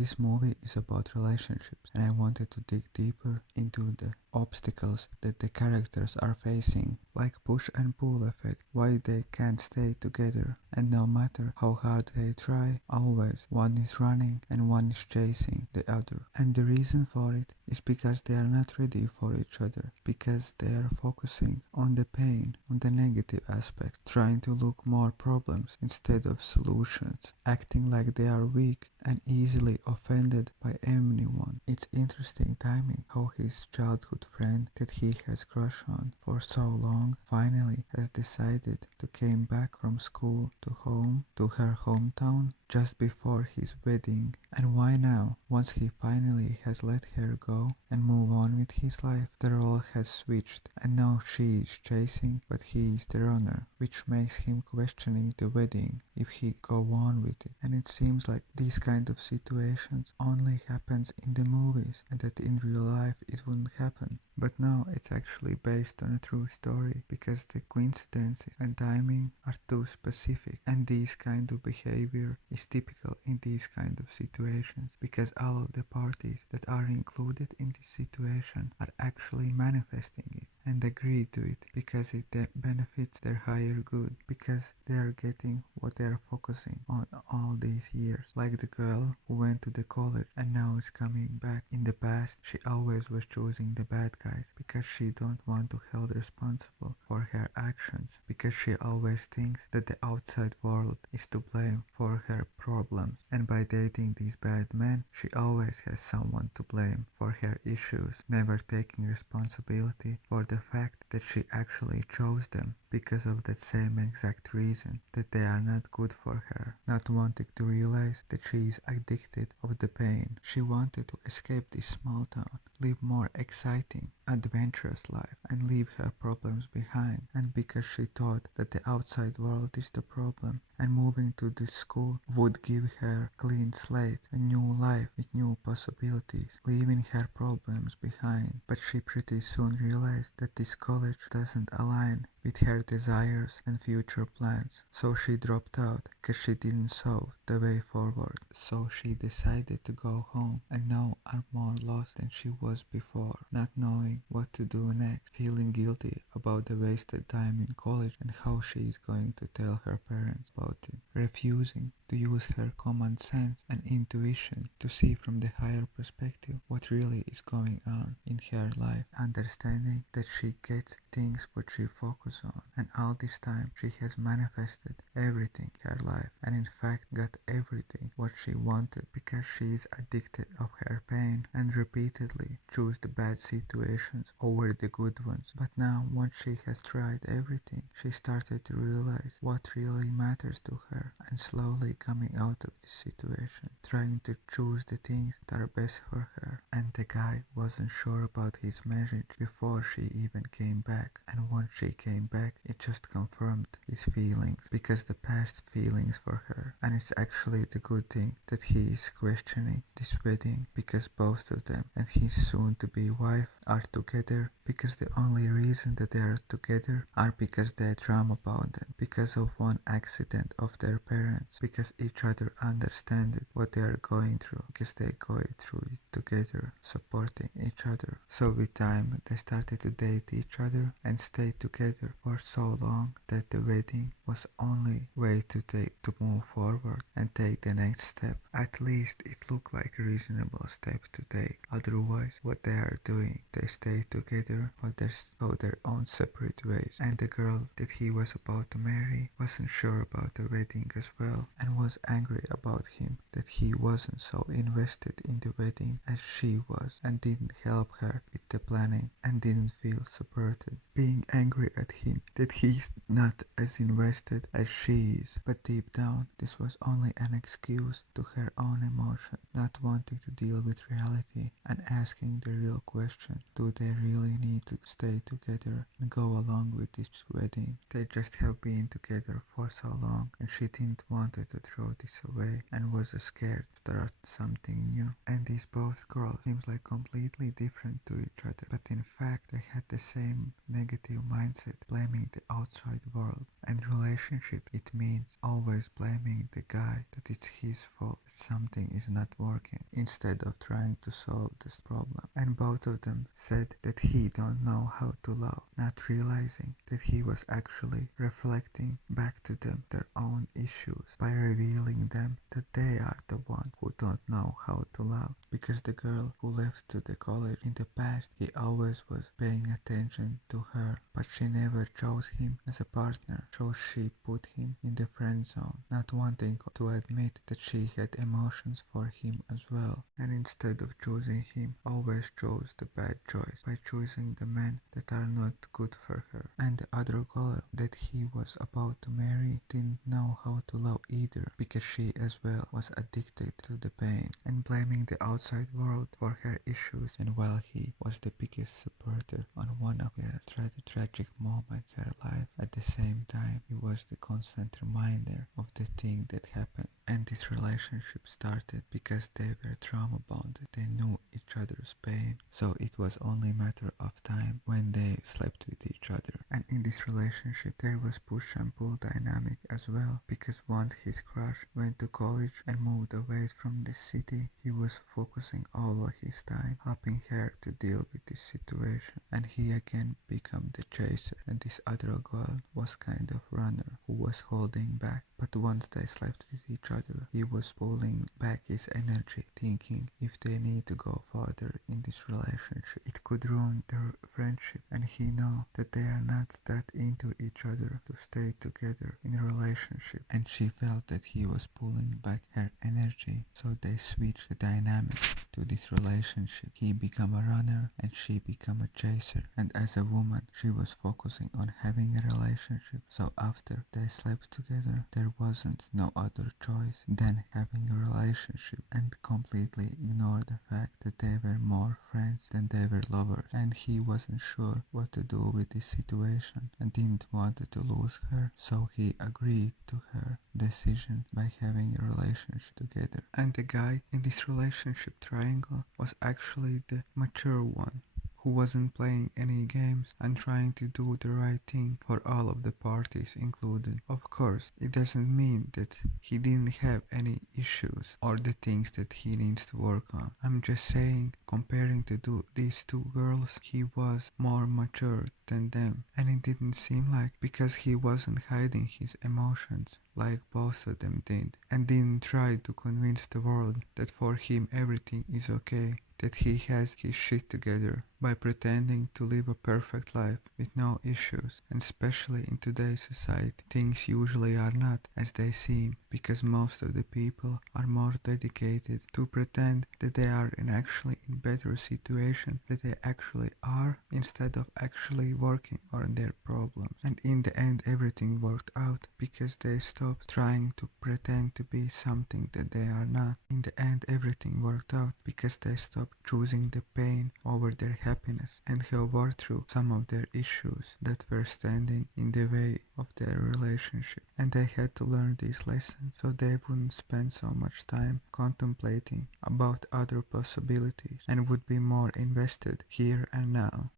this movie is about relationships, and I wanted to dig deeper into the obstacles that the characters are facing, like push and pull effect, why they can't stay together, and no matter how hard they try, always one is running and one is chasing the other. And the reason for it is because they are not ready for each other, because they are focusing on the pain, on the negative aspect, trying to look more problems instead of solutions, acting like they are weak and easily offended by anyone. It's interesting timing how his childhood friend that he has crushed on for so long finally has decided to came back from school to home, to her hometown, just before his wedding. And why now, once he finally has let her go and move on with his life, the role has switched and now she is chasing but he is the runner, which makes him questioning the wedding if he go on with it. And it seems like these kind of situations only happens in the movies and that in real life it wouldn't happen. But no, it's actually based on a true story because the coincidences and timing are too specific, and this kind of behavior is typical in these kind of situations because all of the parties that are included in this situation are actually manifesting it and agree to it because it benefits their higher good, because they are getting what they are focusing on all these years. Like the girl who went to the college and now is coming back. In the past, she always was choosing the bad guys because she don't want to held responsible for her actions, because she always thinks that the outside world is to blame for her problems, and by dating these bad men, she always has someone to blame for her issues, never taking responsibility for the fact that she actually chose them because of that same exact reason, that they are not good for her, not wanting to realize that she is addicted of the pain. She wanted to escape this small town, live more exciting, adventurous life and leave her problems behind, and because she thought that the outside world is the problem and moving to this school would give her clean slate, a new life with new possibilities, leaving her problems behind. But she pretty soon realized that this college doesn't align with her desires and future plans, so she dropped out because she didn't solve the way forward. So she decided to go home and now are more lost than she was before, not knowing what to do next, feeling guilty about the wasted time in college and how she is going to tell her parents about it, refusing to use her common sense and intuition to see from the higher perspective what really is going on in her life, understanding that she gets things what she focuses on, and all this time she has manifested everything in her life and in fact got everything what she wanted because she is addicted of her pain and repeatedly choose the bad situations over the good ones. But now once she has tried everything, she started to realize what really matters to her and slowly coming out of this situation, trying to choose the things that are best for her. And the guy wasn't sure about his message before she even came back, and once she came back it just confirmed his feelings, because the past feelings for her. And it's actually the good thing that he is questioning this wedding because both of them and his soon to be wife are together because the only reason that they are together are because they trauma bonded, because of one accident of their parents, because each other understand what they are going through, because they go through it together, supporting each other. So with time they started to date each other and stay together for so long that the wedding was only way to move forward and take the next step. At least it looked like a reasonable step to take. Otherwise what they are doing, they stay together or they go their own separate ways. And the girl that he was about to marry wasn't sure about the wedding as well and was angry about him that he wasn't so invested in the wedding as she was and didn't help her with the planning and didn't feel supported. Being angry at him that he's not as invested as she is, but deep down this was only an excuse to her own emotion, not wanting to deal with reality and asking the real question, do they really need to stay together and go along with this wedding? They just have been together for so long and she didn't want to throw this away and was scared to start something new. And these both girls seems like completely different to each other, but in fact they had the same negative mindset, blaming the outside world and relationship it means always blaming the guy that it's his fault that something is not working instead of trying to solve this problem. And both of them said that he don't know how to love, not realizing that he was actually reflecting back to them their own issues by revealing them that they are the ones who don't know how to love. Because the girl who left to the college in the past, he always was paying attention to her, but she never chose him as a partner, so she put him in the friend zone, not wanting to admit that she had emotions for him as well, and instead of choosing him, always chose the bad choice by choosing the men that are not good for her. And the other girl that he was about to marry didn't know how to love either, because she as well was addicted to the pain and blaming the outside world for her issues. And while he was the biggest supporter on one of her tragic moments in her life, at the same time he was the constant reminder of the thing that happened. And this relationship started because they were trauma bonded. They knew each other's pain, so it was only a matter of time when they slept with each other. And in this relationship there was push and pull dynamic as well, because once his crush went to college and moved away from the city, he was focusing all of his time helping her to deal with this situation, and he again became the chaser, and this other girl was kind of runner who was holding back. But once they slept with each other, he was pulling back his energy, thinking if they need to go further in this relationship, it could ruin their friendship, and he know that they are not that into each other to stay together in a relationship. And she felt that he was pulling back her energy, so they switched the dynamic to this relationship. He became a runner and she became a chaser, and as a woman she was focusing on having a relationship, so after they slept together there wasn't no other choice than having a relationship, and completely ignored the fact that they were more friends than they were lovers. And he wasn't sure what to do with this situation and didn't want to lose her, so he agreed to her decision by having a relationship together. And the guy in this relationship triangle was actually the mature one, who wasn't playing any games and trying to do the right thing for all of the parties included. Of course, it doesn't mean that he didn't have any issues or the things that he needs to work on. I'm just saying, comparing to these two girls, he was more mature than them, and it didn't seem like, because he wasn't hiding his emotions like both of them did, and didn't try to convince the world that for him everything is okay, that he has his shit together by pretending to live a perfect life with no issues. And especially in today's society, things usually are not as they seem, because most of the people are more dedicated to pretend that they are actually in better situation than they actually are, instead of actually working on their problems. And in the end everything worked out because they stopped trying to pretend to be something that they are not. In the end everything worked out because they stopped choosing the pain over their happiness and have worked through some of their issues that were standing in the way of their relationship. And they had to learn these lessons so they wouldn't spend so much time contemplating about other possibilities and would be more invested here and now.